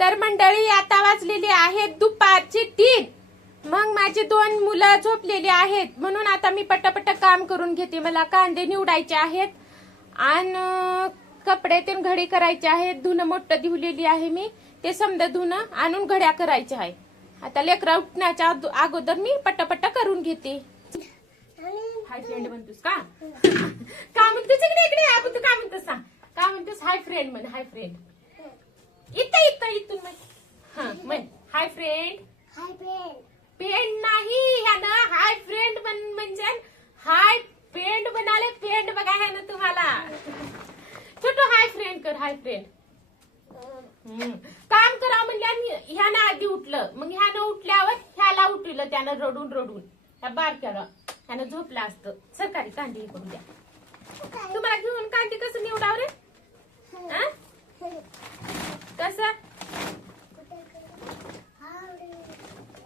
तर मंडळी आता वाजलेली आहेत दुपारची तीन. मग माझी दोन मुलं झोपलेली आहेत. म्हणून आता मी पटापट काम करून घेते. मला कांदे निवडायचे आहेत आणि कपडे ते घडी करायचे आहेत. धुणं मोठं धुवलेली आहे मी. ते समजा धुणं आणून घड्या करायच्या आहे. आता लेकरा उठण्याच्या अगोदर मी पटापट करून घेते. हाय फ्रेंड म्हणतोस का? काय म्हणतोस इकडे इकडे? आपण तू काय म्हणतोस सांग? काय म्हणतोस? हाय फ्रेंड म्हण हाय फ्रेंड इथं इथं इथून म्हण हा म्हण हाय फ्रेंड पेंड नाही ह्यानं हाय फ्रेंड म्हणजे हाय फ्रेंड म्हणाले फ्रेंड बघा ह्यानं तुम्हाला. छोटू हाय फ्रेंड कर हाय फ्रेंड काम करा म्हणजे ह्यानं आधी उठलं. मग ह्यानं उठल्यावर ह्याला उठवलं त्यानं रडून रडून. ह्या बारक्याला. ह्यानं झोपलं असतं. सरकारी कांदी करून द्या. तुम्हाला घेऊन कांदी कसं निवडाव रे? हा? कसं?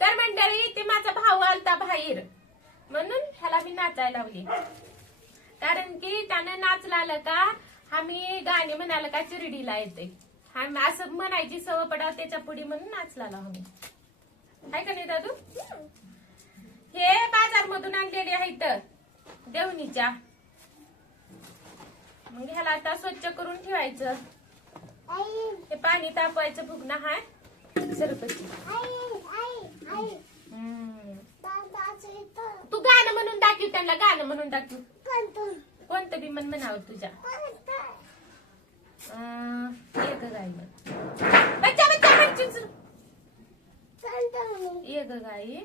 तर मंडळी ते माझा भाऊ आलता बाहेर. म्हणून ह्याला मी नाचायला लावली. कारण की त्यानं नाचला आलं का आम्ही गाणे म्हणाल का चिरडीला येते आम्ही असं म्हणायची सवय पडा त्याच्या पुढे म्हणून नाचला आम्ही. आहे का नाही दादू? हे बाजार मधून आणलेले आहेत देवणीच्या. मग ह्याला आता स्वच्छ करून ठेवायचं. हे पाणी तापवायचं फुगणं हाय. सरपती. तू गाणं म्हणून दाखव त्यांना गाणं म्हणून दाखव. कोणतं? बी मन म्हणावं तुझ्या. ये ग गाई म्हण. बच्चा बच्चा म्हण चिंचू. ये ग गाई.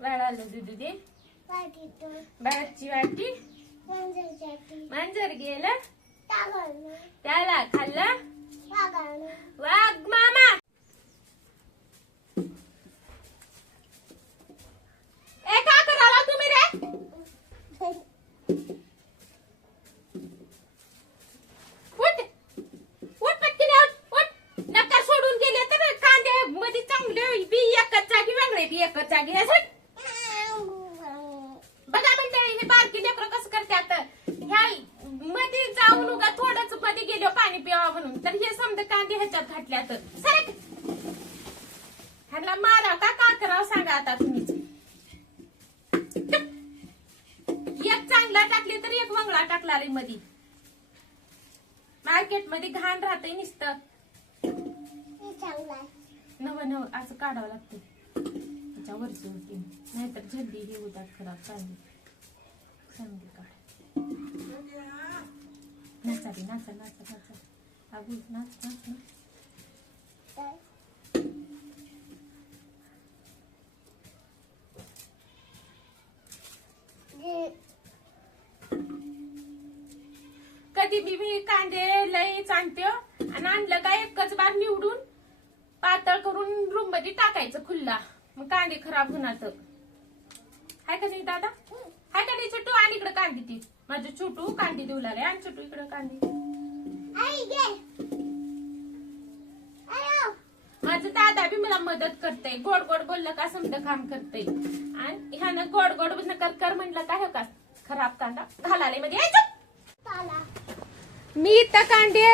वाळालं दूध दे बाळाची वाटी मांजर गेलं. त्याला खाल्लं. वाघ मामा ए का कराला तुम्ही रे उठ उठ पटकन उठ उठ नका सोडून गेले तर कांदे मध्ये चांगले बी एकच जागी जागी बघा मंडळी हे बारकी लेकरं कसं करतात. ह्या मध्ये जाऊन उगा थोडंच मध्ये गेलो पाणी पिवा म्हणून. तर हे समजा कांदे ह्याच्यात घातल्या तर सरक. ह्यांना मारा का का करावं सांगा आता तुम्हीच एक चांगला टाकले तर एक वंगळा टाकला रे मध्ये मार्केटमध्ये घाण राहतंय नुसतं. नव नव असं काढावं लागतं त्याच्या वरची होती नाहीतर झड्डी ही होतात खराब चांगली संधी काढ नाचा रे नाचा नाचा नाचा. अगो नाच नाच ना कधी बी मी कांदे लय आणते आणि आणलं का एकच बार निवडून पातळ करून रूममध्ये टाकायचं खुल्ला. मग कांदे खराब होणार तर. हाय का नाही दादा? हाय का नाही छोटू? आणि इकडे कांदी ती. माझं छोटू कांदी देऊ लागले. आणि छोटू इकडे कांदी. माझं दादा बी मला मदत करते गोड गोड बोललं का समजा काम करते आणि ह्यानं गोड गोड कर कर म्हणलं का हे का? खराब कांदा? घालाले चुप! मी इथं कांदे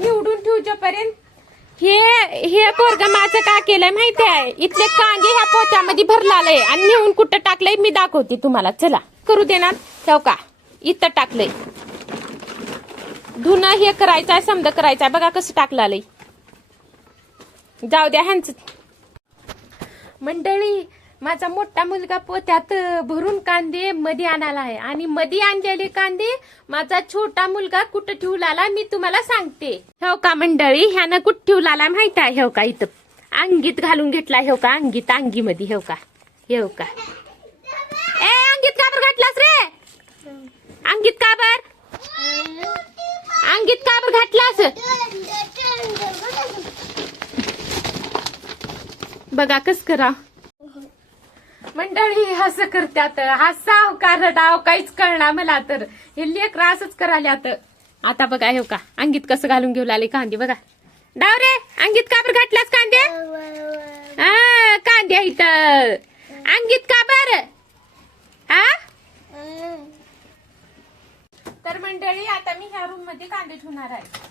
निवडून ठेवच्यापर्यंत हे हे पोरग माझं का केलंय माहिती आहे? इथले कांदे ह्या पोत्यामध्ये भरलालय आणि नेऊन कुठं टाकलंय मी दाखवते तुम्हाला. चला करू देणार ठेव का? इथं टाकलंय. धुणं हे करायचं आहे समजा करायचं आहे. बघा कसं टाकलालय जाऊ द्या ह्यांच. मंडळी माझा मोठा मुलगा पोत्यात भरून कांदे मध्ये आणाला आहे. आणि मध्ये आणलेले कांदे माझा छोटा मुलगा कुठं ठेवलाला मी तुम्हाला सांगते. हो का मंडळी? ह्यानं कुठं ठेवलाला माहीत आहे? हो का इथं? अंगीत घालून घेतला हो का? अंगीत अंगी मध्ये हो का? हो का? ए अंगीत का बर घातलास रे? अंगीत का बर? अंगीत का बर घातलास? बघा कस करा. मंडळी असं करत्यात? हा सावकार डाव काहीच कळणार मला तर. हे लेकर असंच करायला आता बघा हे का अंगीत कसं घालून घेऊ लागले कांदे बघा. डाव रे अंगीत का बरं घातलास कांदे? हा कांदे इथं. अंगीत का बर? हा? तर मंडळी आता मी ह्या रूममध्ये कांदे ठेवणार आहे.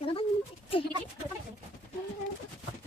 先生、行きたい。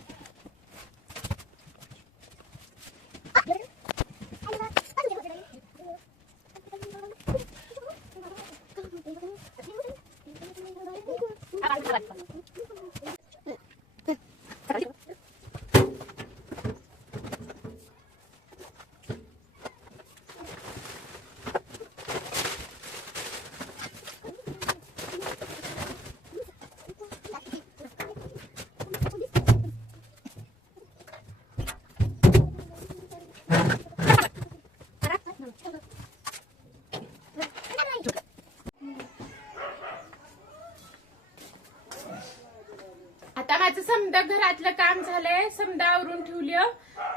माझं समजा घरातलं काम झालंय समजा आवरून ठेवलं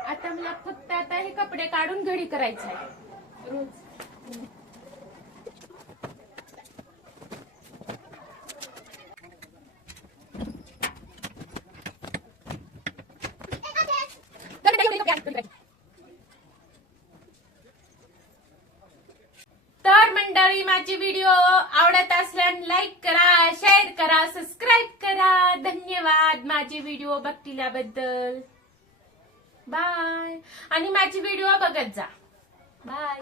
आता मला फक्त आता हे कपडे काढून घडी करायचं आहे रोज तर मंडळी माझी व्हिडिओ आवडत असल्याने लाईक करा. माझे व्हिडिओ बघतील्याबद्दल. बाय आणि माझी व्हिडिओ बघत जा. बाय